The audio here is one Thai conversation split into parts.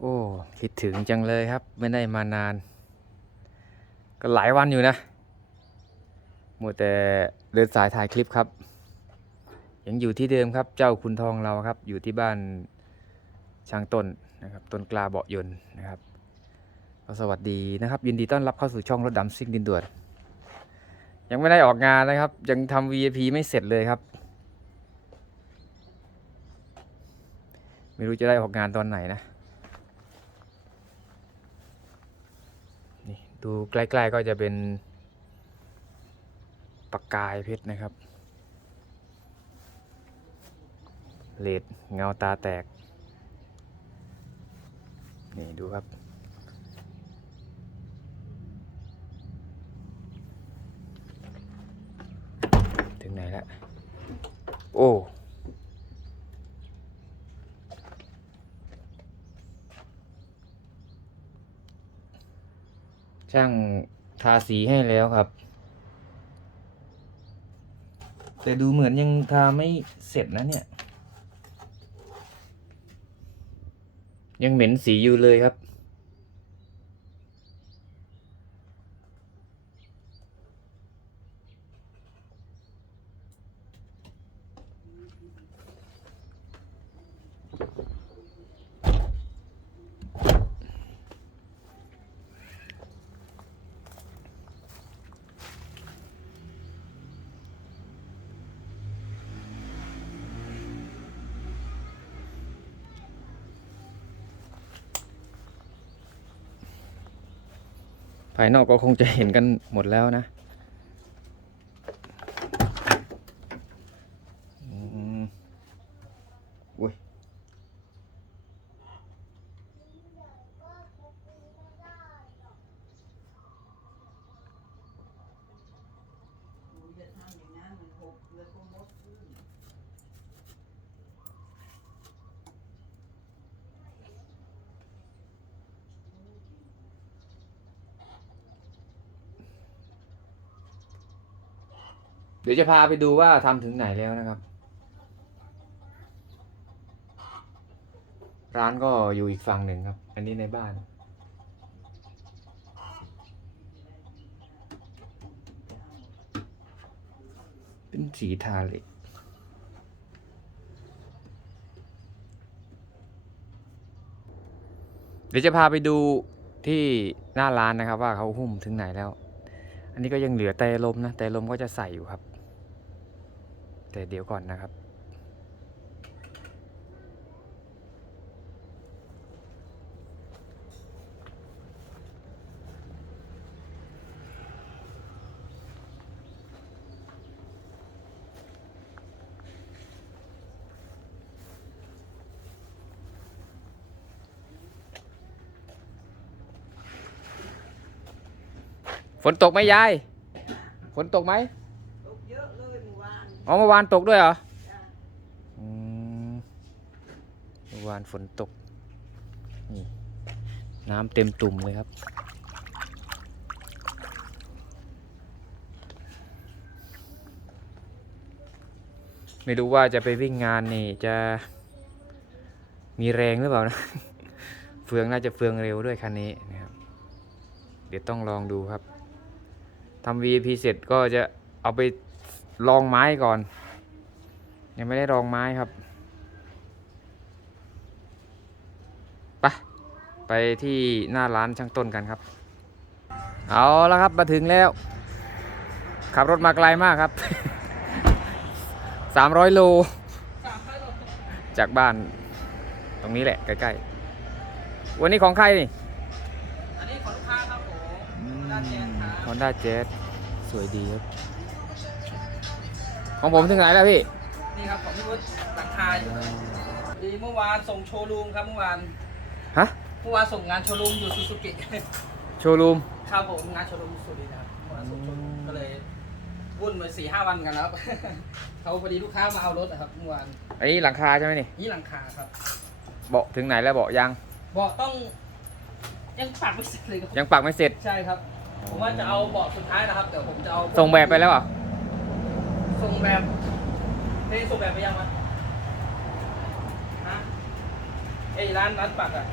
โอ้ คิดถึงจังเลยครับ ไม่ได้มานาน ก็หลายวันอยู่นะมัวแต่เดินสายถ่ายคลิปครับ ยังอยู่ที่เดิมครับ เจ้าคุณทองเราครับ อยู่ที่บ้านช้างต้นนะครับ ต้นกลาเบาะยนนะครับก็สวัสดีนะครับ ยินดีต้อนรับเข้าสู่ช่องรถดำซิ่งดินด่วนยังไม่ได้ออกงานนะครับ ยังทำ VIP ไม่เสร็จเลยครับ ไม่รู้จะได้ออกงานตอนไหนนะ นี่ ดูใกล้ ๆก็จะเป็นปากกายเพชรนะครับ เลดเงาตาแตก นี่ดูครับ ถึงไหนแล้วโอ้ ช่างทาสีให้แล้วครับ แต่ดูเหมือนยังทาไม่เสร็จนะเนี่ย ยังเหม็นสีอยู่เลยครับ ภายนอกก็คงจะเห็นกันหมดแล้วนะอืมอุ้ย เดี๋ยวจะพาไปดูว่าทำถึงไหนแล้วนะครับ ร้านก็อยู่อีกฝั่งหนึ่งครับ อันนี้ในบ้าน เป็นสีทาเล็กเดี๋ยวจะพาไปดูที่หน้าร้านนะครับ ว่าเขาหุ้มถึงไหนแล้ว อันนี้ก็ยังเหลือแต่ลมนะแต่ลมก็จะใส่อยู่ครับ แต่เดี๋ยวก่อนนะครับ ฝนตกไหมยาย ฝนตกไหม ตกเยอะเลย อ๋อเมื่อวานตกด้วยเหรอเมื่อวานฝนตก นี่น้ำเต็มตุ่มเลยครับ ไม่รู้ว่าจะไปวิ่งงานนี่จะมีแรงหรือเปล่านะ เฟืองน่าจะเฟืองเร็วด้วยคันนี้นะครับ เดี๋ยวต้องลองดูครับทำ VIP เสร็จก็จะเอาไป ลองไม้ก่อน ยังไม่ได้ลองไม้ครับไปไปที่หน้าร้านช่างต้นกันครับ เอาแล้วครับมาถึงแล้ว ขับรถมาไกลมากครับ 300 โล จากบ้าน ตรงนี้แหละ ใกล้ๆ วันนี้ของใครนี่ อันนี้ของลูกค้าครับผมด้านแจนครับฮอนด้าเจสสวยดีครับ ของผมถึงไหนแล้วพี่ นี่ครับของพี่วุฒิหลังคาอยู่ดีเมื่อวานส่งโชว์รูมครับเมื่อวานฮะ เมื่อวานส่งงานโชว์รูมอยู่ซูซูกิโชว์รูม ครับผมงานโชว์รูมสุรินทร์นะครับเมื่อวานส่งโชว์รูมก็เลยวุ่นไปสี่ห้าวันกันแล้วครับเขาพอดีลูกค้ามาเอารถนะครับเมื่อวานอันนี้หลังคาใช่ไหมนี่ นี่หลังคาครับเบาะถึงไหนแล้วเบาะยัง เบาะต้อง ยังปักไม่เสร็จเลยครับยังปักไม่เสร็จ ใช่ครับ ผมว่าจะเอาเบาะสุดท้ายนะครับเดี๋ยวผมจะเอาส่งแบบไปแล้วเหรอ ส่งแบบเฮ้ยส่งแบบไปยังวะฮะไอ้ร้านร้านปักอะ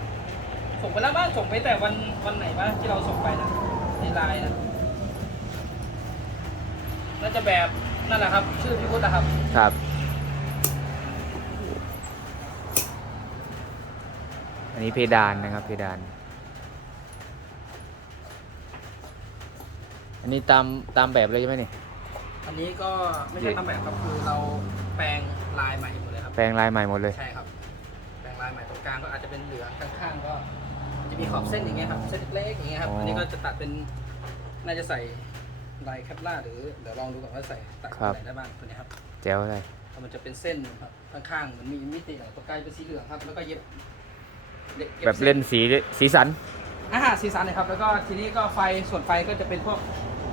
ส่งไปแล้วบ้างส่งไปแต่วันวันไหนบ้างที่เราส่งไปนะในไลน์นะน่าจะแบบนั่นแหละครับ ชื่อพี่พุทธนะครับ ครับ อันนี้เพดานนะครับ เพดาน อันนี้ตามตามแบบเลยใช่ไหมนี่ อันนี้ก็ไม่ใช่ตามแบบครับคือเราแปลงลายใหม่หมดเลยครับแปลงลายใหม่หมดเลย ใช่ครับ แปลงลายใหม่ตรงกลางก็อาจจะเป็นเหลืองข้างๆก็จะมีขอบเส้นอย่างเงี้ยครับเส้นเล็กๆอย่างเงี้ยครับอ๋ออั อันนี้ก็จะตัดเป็นน่าจะใส่ลายแคปล่าหรือเดี๋ยวลองดูก่อนว่าใส่ตัดตรงไหนได้บ้างตัวนี้ครับแจ๋วเลยมันจะเป็นเส้นครับข้างๆเหมันมีมิติหน่อยตรงกลางเป็นสีเหลืองครับ แล้วก็เย็บย็ก็แบบเล่นสีสีสันอ่าสีสันเลยครับ แล้วก็ทีนี้ก็ไฟส่วนไฟก็จะเป็นพวก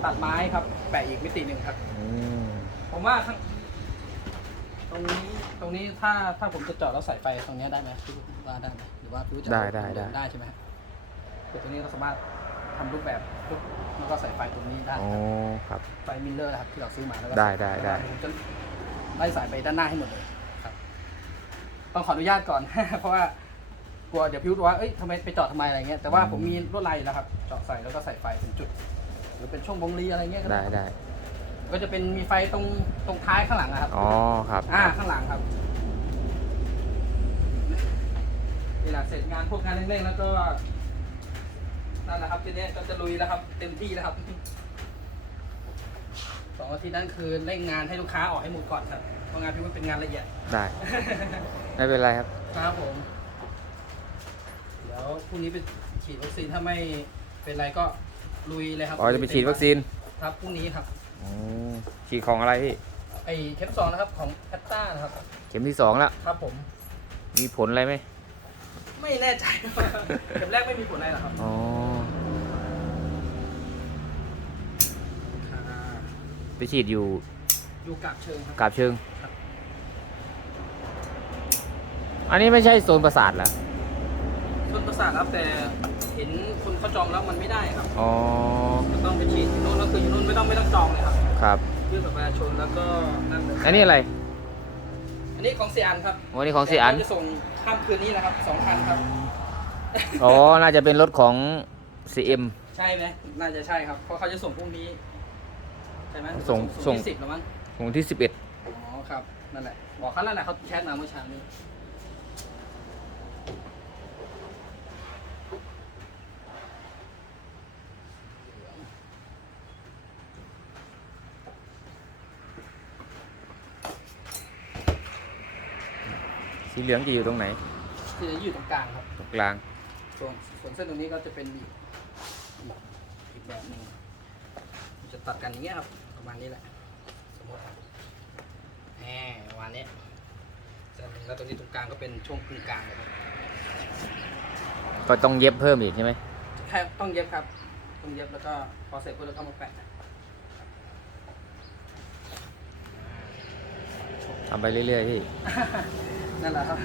ตัดไม้ครับ แปะอีกมิติหนึ่งครับ อืมผมว่าข้างตรงนี้ตรงนี้ถ้าถ้าผมจะเจาะแล้วใส่ไฟตรงเนี้ยได้ไหมพี่ว่าได้ไหมหรือว่าพี่จะได้ได้ได้ ได้ใช่ไหมครับคือตรงนี้เราสามารถทำรูปแบบปุ๊บแล้วก็ใส่ไฟตรงนี้ได้โอ้ครับ ไฟมิลเลอร์นะครับที่เราซื้อมาแล้วก็ได้ได้ได้ ผมจะไล่สายไปด้านหน้าให้หมดเลยครับ ต้องขออนุญาตก่อน เพราะว่ากลัวเดี๋ยวพี่วุฒิว่าเอ้ยทำไมไปเจาะทำไมอะไรเงี้ยแต่ว่าผมมีลวดลายอยู่แล้วครับเจาะใส่แล้วก็ใส่ไฟเป็นจุด หรือเป็นช่วงบงลีอะไรเงี้ยก็ได้ได้ก็จะเป็นมีไฟตรงตรงท้ายข้างหลังนะครับอ๋อครับอ่าข้างหลังครับเวลาเสร็จงานพวกงานเร่งๆแล้วก็นั่นแหละครับทีนี้ก็จะลุยแล้วครับ เต็มที่แล้วครับสองอาทิตย์นั้นคือเร่งงานให้ลูกค้าออกให้หมดก่อนครับเพราะงานพี่ว่าเป็นงานละเอียด ได้ ไม่เป็นไรครับ ครับผม เดี๋ยวพรุ่งนี้ไปฉีดวัคซีนถ้าไม่เป็นไรก็ ลุยเลยครับอ๋อจะไปฉีดวัคซีนครับพรุ่งนี้ครับโอ้ฉีดของอะไรพี่ไอเข็มสองนะครับของแอตตานะครับ เข็มที่สองแล้วครับผม มีผลอะไรไหมไม่แน่ใจเข็มแรกไม่มีผลอะไรหรอกครับ อ๋ออ่าไปฉีดอยู่อยู่กับเชิงครับ กาบเชิง ครับ อันนี้ไม่ใช่โซนประสาทเหรอต้นประสาทครับแต่ เห็นคนเขาจองแล้วมันไม่ได้ครับอ๋อก็ต้องไปฉีดอยู่นู่นก็คืออยู่นู่นไม่ต้องไม่ต้องจองเลยครับครับ ยื่นบัตรประชาชนแล้วก็นั่นเลยอันนี้อะไรอันนี้ของเซียนครับโอ้นี่ของเสียอันแต่จะส่งข้ามคืนนี้นะครับสองคันครับอ๋อน่าจะเป็นรถของ CM ใช่ไหมน่าจะใช่ครับเพราะเขาจะส่งพรุ่งนี้ใช่ไหมส่งส่งที่สิบแล้วมั้งของที่อ๋อครับนั่นแหละบอกเขาแล้วแหละเขาแชทมาเมื่อเช้านี้ สีเหลืองจะอยู่ตรงไหนที่จะอยู่ตรงกลางครับ ตรงกลาง ส่วนส่วนเส้นตรงนี้ก็จะเป็นอีกอีกแบบหนึ่งมันจะตัดกันอย่างเงี้ยครับประมาณนี้แหละสมมติครับแหมประมาณนี้เส้นหนึ่งแล้วตรงนี้ตรงกลางก็เป็นช่วงกึ่งกลางเลยครับก็ต้องเย็บเพิ่มอีกใช่ไหมแค่ต้องเย็บครับต้องเย็บแล้วก็พอเสร็จปุ๊บแล้วก็มาแปะทำไปเรื่อยๆพี่ นั่นแหละครับ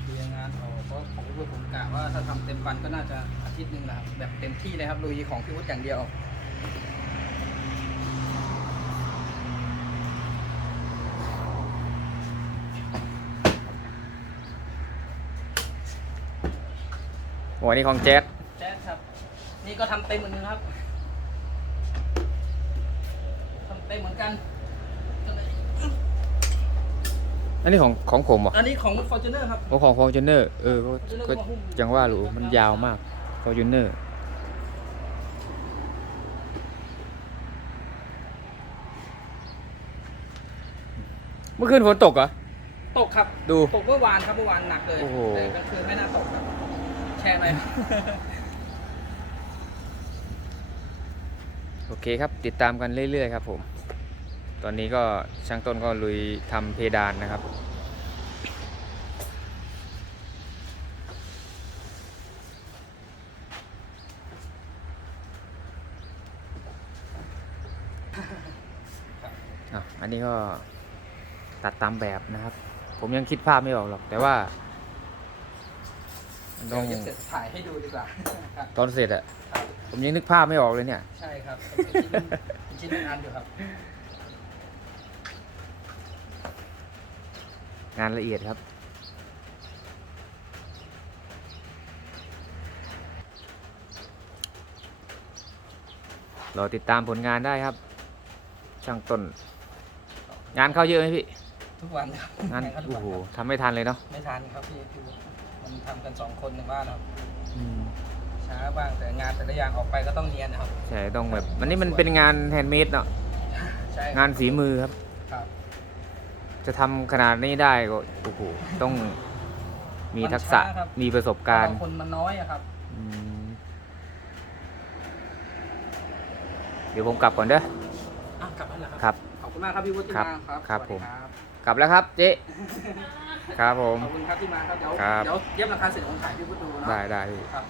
เคลียร์งานออกเพราะของพี่วุฒิผมกะว่าถ้าทำเต็มวันก็น่าจะอาทิตย์หนึ่งนะครับแบบเต็มที่เลยครับลุยของพี่วุฒิอย่างเดียวโอ้อันนี้ของแจ๊ดแจ๊สครับ นี่ก็ทำเต็มเหมือนกันครับทำเต็มเหมือนกัน อันนี้ของของผมเหรออันนี้ของฟอร์จูเนอร์ครับโอ้ของ Fortuner เออก็ Fortuner ก็ก็มาหุ้มจังว่าหรูมันยาวมาก Fortuner เมื่อคืนฝนตกเหรอ ตกครับ ดู ตกเมื่อวานครับเมื่อวานหนักเลยโอ้โห แต่กลางคืนไม่น่าตกครับ แช่หน่อย โอเคครับ ติดตามกันเรื่อยๆครับผม ตอนนี้ก็ช่างต้นก็ลุยทำเพดานนะครับอะอันนี้ก็ตัดตามแบบนะครับ ผมยังคิดภาพไม่ออกหรอก แต่ว่ามันต้องเดี๋ยวเสร็จถ่ายให้ดูดีกว่าครับตอนเสร็จอะผมยังนึกภาพไม่ออกเลยเนี่ย ใช่ครับเป็นชิ้นเป็นชิ้นเป็นอันอยู่ครับ งานละเอียดครับ รอติดตามผลงานได้ครับ ช่างต้น งานเข้าเยอะไหมพี่ ทุกวันครับงานเาทุโอ้โหทำไม่ทันเลยเนาะไม่ทันครับพี่คือมันทำกันสองคนในบ้านครับอืช้าบ้างแต่งานแต่ละอย่างออกไปก็ต้องเนียนครับ ใช่ต้องแบบวันนี้มันเป็นงานแฮนด์เมดเนาะใช่งานฝีมือครับ จะทำขนาดนี้ได้ก็โอ้โหต้องมีทักษะมีประสบการณ์เพะคนมันน้อยอะครับ อืมเดี๋ยวผมกลับก่อนเด้อ อะกลับแล้วเหรอคครับรับขอบคุณมากครับพี่วุฒิที่ครับมาครับครับสวัสผดีมครับกลับแล้วครับเจ๊ครับผม ขอบคุณครับที่มาครับเดี๋ยวครับ เดี๋ยวเย็บราคาเสร็จผมถ่ายพี่วุฒิดูเนาะได้ได้พี่ครับ